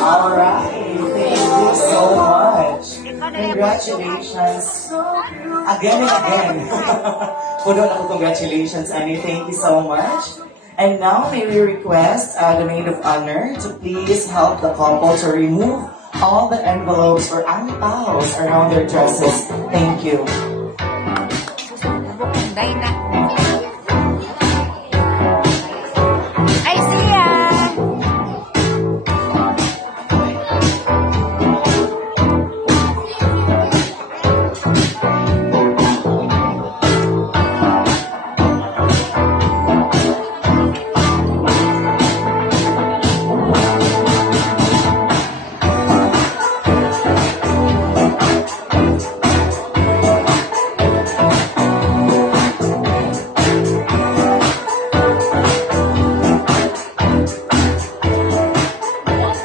Alright, thank you so much. Congratulations. Again and again. Puno na po congratulations, Annie. Thank you so much. And now, may we request the maid of honor to please help the couple to remove all the envelopes or angpaos around their dresses. Thank you. Dahil na